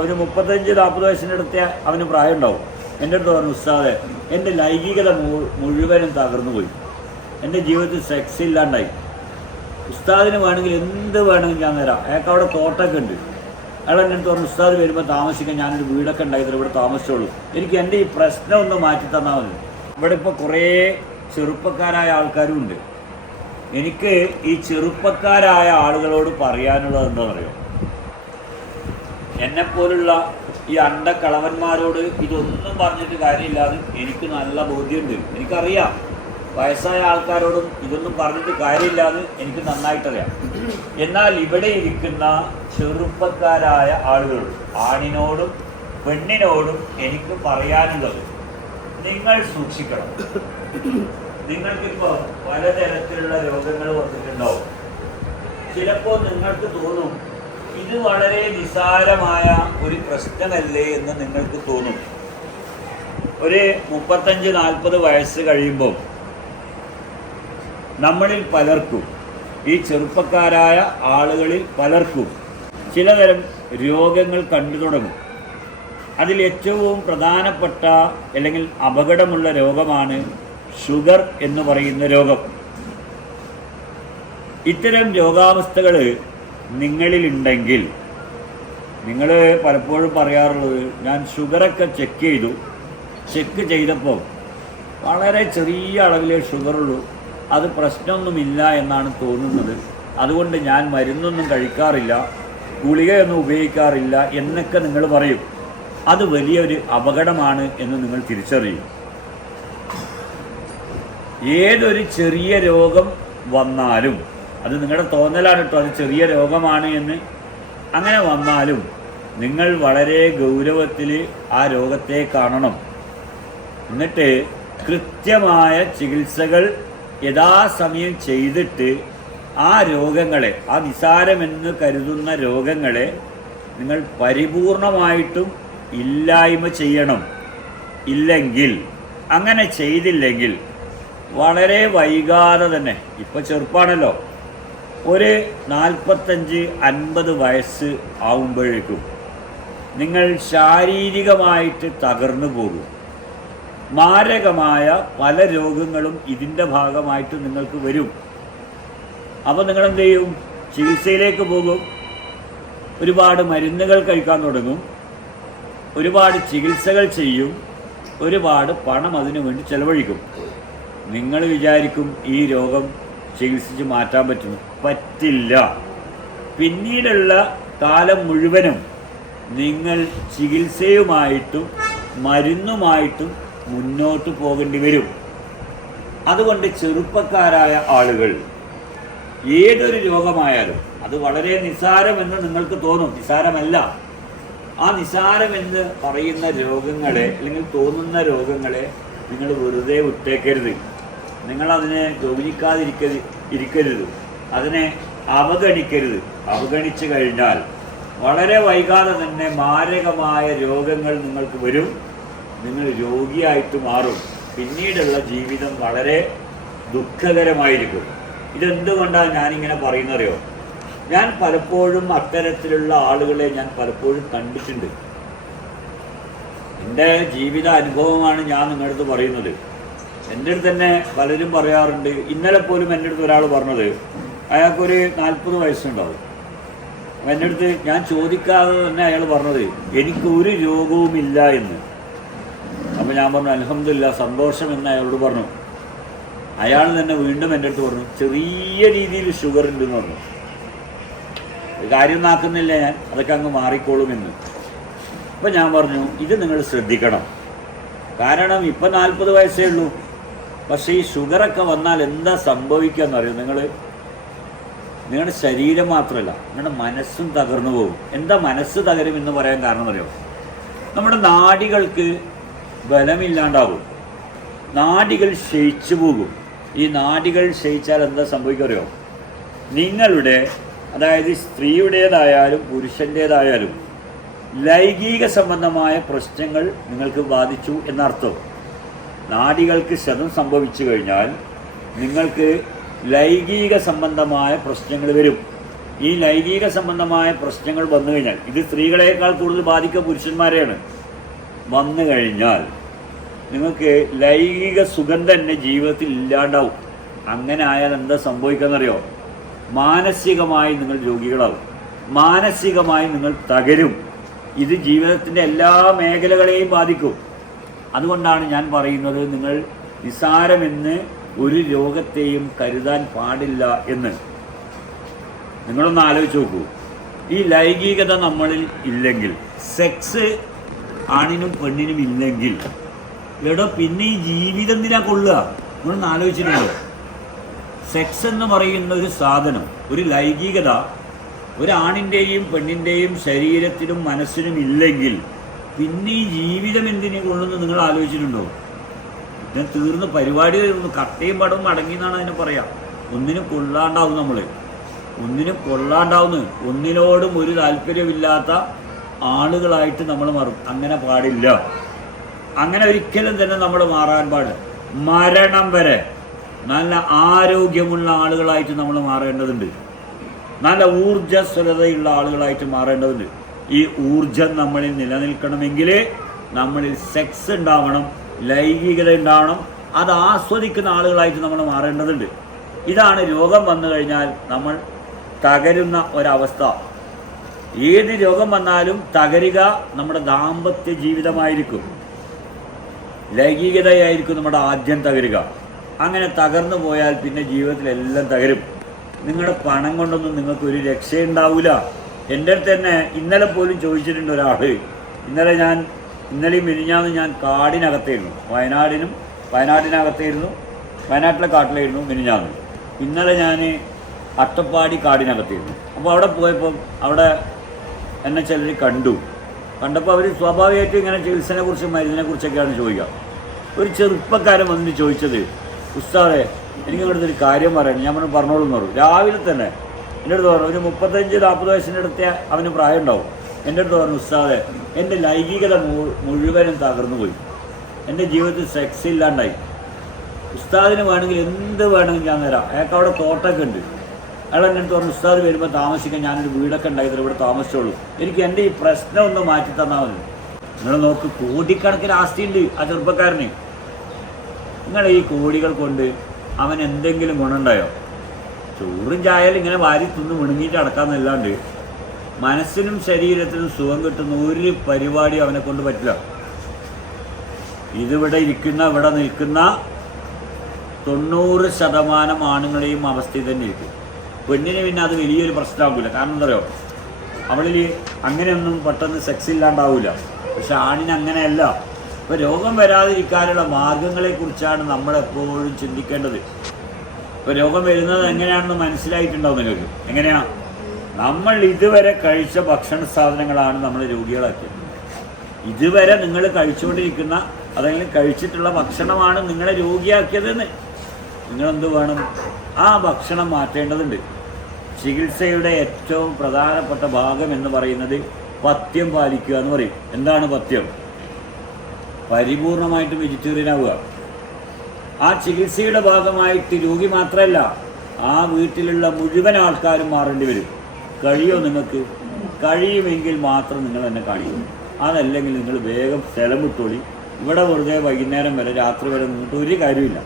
ഒരു 35-40 വയസ്സിനടുത്ത അവന് പ്രായം ഉണ്ടാവും. എൻ്റെ അടുത്ത് പറഞ്ഞു, ഉസ്താദെ എൻ്റെ ലൈംഗികത മുഴുവനും തകർന്നു പോയി, എൻ്റെ ജീവിതത്തിൽ സെക്സ് ഇല്ലാണ്ടായി. ഉസ്താദിന് വേണമെങ്കിൽ എന്ത് വേണമെങ്കിൽ ഞാൻ തരാം. അയാൾക്ക് അവിടെ തോട്ടമൊക്കെ ഉണ്ട്. അയാൾ എൻ്റെ അടുത്ത് പറഞ്ഞു, ഉസ്താദ് വരുമ്പോൾ താമസിക്കാൻ ഞാനൊരു വീടൊക്കെ ഉണ്ടായിരുന്നു, ഇവിടെ താമസിച്ചോളൂ, എനിക്ക് എൻ്റെ ഈ പ്രശ്നം ഒന്ന് മാറ്റി തന്നാൽ മതി. ഇവിടെ ഇപ്പോൾ കുറേ ചെറുപ്പക്കാരായ ആൾക്കാരും ഉണ്ട്. എനിക്ക് ഈ ചെറുപ്പക്കാരായ ആളുകളോട് പറയാനുള്ളത് എന്താ പറയുക, എന്നെപ്പോലുള്ള ഈ അണ്ടക്കളവന്മാരോട് ഇതൊന്നും പറഞ്ഞിട്ട് കാര്യമില്ലാതെ എനിക്ക് നല്ല ബോധ്യമുണ്ട്. എനിക്കറിയാം വയസ്സായ ആൾക്കാരോടും ഇതൊന്നും പറഞ്ഞിട്ട് കാര്യമില്ലാതെ എനിക്ക് നന്നായിട്ടറിയാം. എന്നാൽ ഇവിടെ ഇരിക്കുന്ന ചെറുപ്പക്കാരായ ആളുകളോട്, ആണിനോടും പെണ്ണിനോടും എനിക്ക് പറയാനുള്ളത്, നിങ്ങൾ സൂക്ഷിക്കണം. നിങ്ങൾക്കിപ്പോൾ പലതരത്തിലുള്ള രോഗങ്ങൾ വന്നിട്ടുണ്ടാവും. ചിലപ്പോൾ നിങ്ങൾക്ക് തോന്നും ഇത് വളരെ നിസ്സാരമായ ഒരു പ്രശ്നമല്ലേ എന്ന് നിങ്ങൾക്ക് തോന്നും. ഒരു 35-40 വയസ്സ് കഴിയുമ്പോൾ നമ്മളിൽ പലർക്കും, ഈ ചെറുപ്പക്കാരായ ആളുകളിൽ പലർക്കും ചിലതരം രോഗങ്ങൾ കണ്ടു തുടങ്ങും. അതിൽ ഏറ്റവും പ്രധാനപ്പെട്ട അല്ലെങ്കിൽ അപകടമുള്ള രോഗമാണ് ഷുഗർ എന്ന് പറയുന്ന രോഗം. ഇത്തരം രോഗാവസ്ഥകൾ നിങ്ങളിലുണ്ടെങ്കിൽ, നിങ്ങൾ പലപ്പോഴും പറയാറുള്ളത്, ഞാൻ ഷുഗറൊക്കെ ചെക്ക് ചെയ്തപ്പോൾ വളരെ ചെറിയ അളവിലേ ഷുഗറുള്ളൂ, അത് പ്രശ്നമൊന്നുമില്ല എന്നാണ് തോന്നുന്നത്, അതുകൊണ്ട് ഞാൻ മരുന്നൊന്നും കഴിക്കാറില്ല, ഗുളികയൊന്നും ഉപയോഗിക്കാറില്ല എന്നൊക്കെ നിങ്ങൾ പറയും. അത് വലിയൊരു അപകടമാണ് എന്ന് നിങ്ങൾ തിരിച്ചറിയും. ഏതൊരു ചെറിയ രോഗം വന്നാലും, അത് നിങ്ങളുടെ തോന്നലാണ് കേട്ടോ, അത് ചെറിയ രോഗമാണ് എന്ന്, അങ്ങനെ വന്നാലും നിങ്ങൾ വളരെ ഗൗരവത്തിൽ ആ രോഗത്തെ കാണണം. എന്നിട്ട് കൃത്യമായ ചികിത്സകൾ യഥാസമയം ചെയ്തിട്ട് ആ രോഗങ്ങളെ, ആ നിസാരമെന്ന് കരുതുന്ന രോഗങ്ങളെ നിങ്ങൾ പരിപൂർണമായിട്ടും ഇല്ലായ്മ ചെയ്യണം. ഇല്ലെങ്കിൽ, അങ്ങനെ ചെയ്തില്ലെങ്കിൽ വളരെ വൈകാതെ തന്നെ, ഇപ്പോൾ ചെറുപ്പമാണല്ലോ, ഒരു 45-50 വയസ്സ് ആവുമ്പോഴേക്കും നിങ്ങൾ ശാരീരികമായിട്ട് തകർന്നു പോകും. മാരകമായ പല രോഗങ്ങളും ഇതിൻ്റെ ഭാഗമായിട്ട് നിങ്ങൾക്ക് വരും. അപ്പോൾ നിങ്ങളെന്ത് ചെയ്യും? ചികിത്സയിലേക്ക് പോകും, ഒരുപാട് മരുന്നുകൾ കഴിക്കാൻ തുടങ്ങും, ഒരുപാട് ചികിത്സകൾ ചെയ്യും, ഒരുപാട് പണം അതിനു വേണ്ടി ചെലവഴിക്കും. നിങ്ങൾ വിചാരിക്കും ഈ രോഗം ചികിത്സിച്ച് മാറ്റാൻ പറ്റും. പറ്റില്ല. പിന്നീടുള്ള കാലം മുഴുവനും നിങ്ങൾ ചികിത്സയുമായിട്ടും മരുന്നുമായിട്ടും മുന്നോട്ട് പോകേണ്ടി വരും. അതുകൊണ്ട് ചെറുപ്പക്കാരായ ആളുകൾ ഏതൊരു രോഗമായാലും, അത് വളരെ നിസ്സാരമെന്ന് നിങ്ങൾക്ക് തോന്നും, നിസ്സാരമല്ല. ആ നിസ്സാരമെന്ന് പറയുന്ന രോഗങ്ങളെ, അല്ലെങ്കിൽ തോന്നുന്ന രോഗങ്ങളെ നിങ്ങൾ വെറുതെ വിട്ടേക്കരുത്. നിങ്ങളതിനെ ഗൗനിക്കാതിരിക്കരുത്, അതിനെ അവഗണിക്കരുത്. അവഗണിച്ചു കഴിഞ്ഞാൽ വളരെ വൈകാതെ തന്നെ മാരകമായ രോഗങ്ങൾ നിങ്ങൾക്ക് വരും, നിങ്ങൾ രോഗിയായിട്ട് മാറും. പിന്നീടുള്ള ജീവിതം വളരെ ദുഃഖകരമായിരിക്കും. ഇതെന്തുകൊണ്ടാണ് ഞാനിങ്ങനെ പറയുന്നറിയോ? ഞാൻ പലപ്പോഴും അത്തരത്തിലുള്ള ആളുകളെ ഞാൻ പലപ്പോഴും കണ്ടിട്ടുണ്ട്. എൻ്റെ ജീവിത അനുഭവമാണ് ഞാൻ നിങ്ങളുടെ അടുത്ത് പറയുന്നത്. എൻ്റെ അടുത്ത് തന്നെ പലരും പറയാറുണ്ട്. ഇന്നലെ പോലും എൻ്റെ അടുത്ത് ഒരാൾ പറഞ്ഞത്, അയാൾക്കൊരു 40 വയസ്സുണ്ടാവും. എൻ്റെ അടുത്ത് ഞാൻ ചോദിക്കാതെ തന്നെ അയാൾ പറഞ്ഞത്, എനിക്കൊരു രോഗവുമില്ല എന്ന്. അപ്പോൾ ഞാൻ പറഞ്ഞു, അൽഹംദുലില്ലാ, സന്തോഷം എന്ന് അയാളോട് പറഞ്ഞു. അയാൾ തന്നെ വീണ്ടും എൻ്റെ അടുത്ത് പറഞ്ഞു, ചെറിയ രീതിയിൽ ഷുഗർ ഉണ്ടെന്ന് പറഞ്ഞു. കാര്യം നാക്കുന്നില്ല ഞാൻ, അതൊക്കെ അങ്ങ് മാറിക്കോളുമെന്ന്. അപ്പം ഞാൻ പറഞ്ഞു, ഇത് നിങ്ങൾ ശ്രദ്ധിക്കണം. കാരണം ഇപ്പം 40 വയസ്സേ ഉള്ളൂ. പക്ഷേ ഈ ഷുഗറൊക്കെ വന്നാൽ എന്താ സംഭവിക്കുക എന്നറിയോ? നിങ്ങളുടെ ശരീരം മാത്രമല്ല, നിങ്ങളുടെ മനസ്സും തകർന്നു പോകും. എന്താ മനസ്സ് തകരും എന്ന് പറയാൻ കാരണം അറിയോ? നമ്മുടെ നാഡികൾക്ക് ബലമില്ലാണ്ടാവും, നാഡികൾ ക്ഷയിച്ചു പോകും. ഈ നാഡികൾ ക്ഷയിച്ചാൽ എന്താ സംഭവിക്കുക അറിയോ? നിങ്ങളുടെ, അതായത് സ്ത്രീയുടേതായാലും പുരുഷൻ്റേതായാലും ലൈംഗിക സംബന്ധമായ പ്രശ്നങ്ങൾ നിങ്ങൾക്ക് ബാധിച്ചു എന്നർത്ഥം. നാഡികൾക്ക് ക്ഷതം സംഭവിച്ചു കഴിഞ്ഞാൽ നിങ്ങൾക്ക് ലൈംഗിക സംബന്ധമായ പ്രശ്നങ്ങൾ വരും. ഈ ലൈംഗിക സംബന്ധമായ പ്രശ്നങ്ങൾ വന്നു കഴിഞ്ഞാൽ, ഇത് സ്ത്രീകളെക്കാൾ കൂടുതൽ ബാധിക്കുക പുരുഷന്മാരെയാണ്, വന്നു കഴിഞ്ഞാൽ നിങ്ങൾക്ക് ലൈംഗിക സുഖം തന്നെ ജീവിതത്തിൽ ഇല്ലാണ്ടാവും. അങ്ങനെ ആയാൽ എന്താ സംഭവിക്കാന്നറിയോ? മാനസികമായി നിങ്ങൾ രോഗികളാവും, മാനസികമായി നിങ്ങൾ തകരും. ഇത് ജീവിതത്തിൻ്റെ എല്ലാ മേഖലകളെയും ബാധിക്കും. അതുകൊണ്ടാണ് ഞാൻ പറയുന്നത്, നിങ്ങൾ നിസ്സാരമെന്ന് ഒരു രോഗത്തെയും കരുതാൻ പാടില്ല എന്ന്. നിങ്ങളൊന്ന് ആലോചിച്ച് നോക്കൂ. ഈ ലൈംഗികത നമ്മളിൽ ഇല്ലെങ്കിൽ, സെക്സ് ആണിനും പെണ്ണിനും ഇല്ലെങ്കിൽ, എടോ പിന്നെ ഈ ജീവിതം എന്തിനാ കൊള്ളുക? നിങ്ങളൊന്ന് ആലോചിച്ചിട്ടുണ്ടോ? സെക്സ് എന്ന് പറയുന്ന ഒരു സാധനം, ഒരു ലൈംഗികത ഒരാണിൻ്റെയും പെണ്ണിൻ്റെയും ശരീരത്തിനും മനസ്സിനും ഇല്ലെങ്കിൽ പിന്നെ ഈ ജീവിതം എന്തിനു കൊള്ളുന്നു നിങ്ങൾ ആലോചിച്ചിട്ടുണ്ടോ? ഞാൻ തീർന്ന് പരിപാടി കട്ടയും പടവും അടങ്ങിയെന്നാണ് അതിനെ പറയാം. ഒന്നിനും കൊള്ളാണ്ടാവും, നമ്മൾ ഒന്നിനും കൊള്ളാണ്ടാവുന്നു, ഒന്നിനോടും ഒരു താല്പര്യമില്ലാത്ത ആളുകളായിട്ട് നമ്മൾ മാറും. അങ്ങനെ പാടില്ല. അങ്ങനെ ഒരിക്കലും തന്നെ നമ്മൾ മാറാൻ പാടില്ല. മരണം വരെ നല്ല ആരോഗ്യമുള്ള ആളുകളായിട്ട് നമ്മൾ മാറേണ്ടതുണ്ട്, നല്ല ഊർജ്ജസ്വലതയുള്ള ആളുകളായിട്ട് മാറേണ്ടതുണ്ട്. ഈ ഊർജം നമ്മളിൽ നിലനിൽക്കണമെങ്കിൽ നമ്മളിൽ സെക്സ് ഉണ്ടാവണം, ലൈംഗികത ഉണ്ടാവണം, അത് ആസ്വദിക്കുന്ന ആളുകളായിട്ട് നമ്മൾ മാറേണ്ടതുണ്ട്. ഇതാണ് രോഗം വന്നു കഴിഞ്ഞാൽ നമ്മൾ തകരുന്ന ഒരവസ്ഥ. ഏത് രോഗം വന്നാലും തകരുക നമ്മുടെ ദാമ്പത്യ ജീവിതമായിരിക്കും, ലൈംഗികതയായിരിക്കും നമ്മുടെ ആദ്യം തകരുക. അങ്ങനെ തകർന്നു പോയാൽ പിന്നെ ജീവിതത്തിലെല്ലാം തകരും. നിങ്ങളുടെ പണം കൊണ്ടൊന്നും നിങ്ങൾക്ക് ഒരു രക്ഷയുണ്ടാവില്ല. എൻ്റെ അടുത്ത് തന്നെ ഇന്നലെ പോലും ചോദിച്ചിട്ടുണ്ട് ഒരാൾ. ഇന്നലെയും മിനിഞ്ഞാന്ന് ഞാൻ കാടിനകത്തായിരുന്നു, വയനാട്ടിനകത്തായിരുന്നു, വയനാട്ടിലെ കാട്ടിലായിരുന്നു മിനിഞ്ഞാന്ന്. ഇന്നലെ ഞാൻ അട്ടപ്പാടി കാടിനകത്തായിരുന്നു. അപ്പോൾ അവിടെ പോയപ്പം അവിടെ എന്നെ ചിലർ കണ്ടപ്പോൾ അവർ സ്വാഭാവികമായിട്ടും ഇങ്ങനെ ചികിത്സനെ കുറിച്ചും മരുന്നിനെ കുറിച്ചൊക്കെയാണ് ചോദിക്കുക. ഒരു ചെറുപ്പക്കാരൻ വന്നിട്ട് ചോദിച്ചത്, ഉസ്താദേ എനിക്ക് ഇങ്ങോട്ട് ഒരു കാര്യം പറയണം. ഞാൻ പറഞ്ഞോളൂ എന്ന് പറഞ്ഞു. രാവിലെ തന്നെ എൻ്റെ അടുത്ത് പറഞ്ഞു, ഒരു 35-40 വയസ്സിൻ്റെ അടുത്ത് അവന് പ്രായം ഉണ്ടാവും. എൻ്റെ അടുത്ത് പറഞ്ഞു, ഉസ്താദേ എൻ്റെ ലൈംഗികത മുഴുവനും തകർന്നു പോയി, എൻ്റെ ജീവിതത്തിൽ സെക്സ് ഇല്ലാണ്ടായി. ഉസ്താദിന് വേണമെങ്കിൽ എന്ത് വേണമെങ്കിൽ ഞാൻ തരാം. അയാൾക്ക് അവിടെ തോട്ടമൊക്കെ ഉണ്ട്. അയാൾ എൻ്റെ അടുത്ത് പറഞ്ഞു, ഉസ്താദ് വരുമ്പോൾ താമസിക്കാൻ ഞാനൊരു വീടൊക്കെ ഉണ്ടായിരുന്നു, ഇവിടെ താമസിച്ചോളൂ, എനിക്ക് എൻ്റെ ഈ പ്രശ്നം ഒന്ന് മാറ്റി തന്നാൽ മതി. നിങ്ങൾ നോക്ക്, കോടിക്കണക്കിന് ആസ്തിയുണ്ട് ആ ചെറുപ്പക്കാരന്. നിങ്ങൾ ഈ കോടികൾ കൊണ്ട് അവൻ എന്തെങ്കിലും ഗുണമുണ്ടായോ? ചോറും ചായാലും ഇങ്ങനെ വാരി തിന്ന് മുണങ്ങിയിട്ട് അടക്കാമെന്നല്ലാണ്ട് മനസ്സിനും ശരീരത്തിനും സുഖം കിട്ടുന്ന ഒരു പരിപാടി അവനെ കൊണ്ട് പറ്റില്ല. ഇവിടെ നിൽക്കുന്ന 90% ആണുങ്ങളെയും അവസ്ഥയിൽ തന്നെ ഇരിക്കും. പെണ്ണിന് പിന്നെ അത് വലിയൊരു പ്രശ്നമാകില്ല. കാരണം എന്താ പറയുക, അവളിൽ അങ്ങനെയൊന്നും പെട്ടെന്ന് സെക്സ് ഇല്ലാണ്ടാവില്ല. പക്ഷെ ആണിന് അങ്ങനെയല്ല. ഇപ്പോൾ രോഗം വരാതിരിക്കാനുള്ള മാർഗങ്ങളെക്കുറിച്ചാണ് നമ്മളെപ്പോഴും ചിന്തിക്കേണ്ടത്. ഇപ്പോൾ രോഗം വരുന്നത് എങ്ങനെയാണെന്ന് മനസ്സിലായിട്ടുണ്ടാവും നിങ്ങൾക്ക്. എങ്ങനെയാണ്? നമ്മൾ ഇതുവരെ കഴിച്ച ഭക്ഷണ സാധനങ്ങളാണ് നമ്മൾ രോഗികളാക്കിയത്. ഇതുവരെ നിങ്ങൾ കഴിച്ചുകൊണ്ടിരിക്കുന്ന അല്ലെങ്കിൽ കഴിച്ചിട്ടുള്ള ഭക്ഷണമാണ് നിങ്ങളെ രോഗിയാക്കിയതെന്ന്. നിങ്ങളെന്ത് വേണം? ആ ഭക്ഷണം മാറ്റേണ്ടതുണ്ട്. ചികിത്സയുടെ ഏറ്റവും പ്രധാനപ്പെട്ട ഭാഗം എന്ന് പറയുന്നത് പഥ്യം പാലിക്കുക എന്ന് പറയും. എന്താണ് പഥ്യം? പരിപൂർണമായിട്ട് വെജിറ്റേറിയൻ ആവുക. ആ ചികിത്സയുടെ ഭാഗമായിട്ട് രോഗി മാത്രമല്ല, ആ വീട്ടിലുള്ള മുഴുവൻ ആൾക്കാരും മാറേണ്ടി വരും. കഴിയോ നിങ്ങൾക്ക്? കഴിയുമെങ്കിൽ മാത്രം നിങ്ങൾ എന്നെ കാണിക്കും. അതല്ലെങ്കിൽ നിങ്ങൾ വേഗം സ്ഥലം വിട്ടോളി. ഇവിടെ വെറുതെ വൈകുന്നേരം വരെ രാത്രി വരെ നിന്നിട്ട് ഒരു കാര്യമില്ല.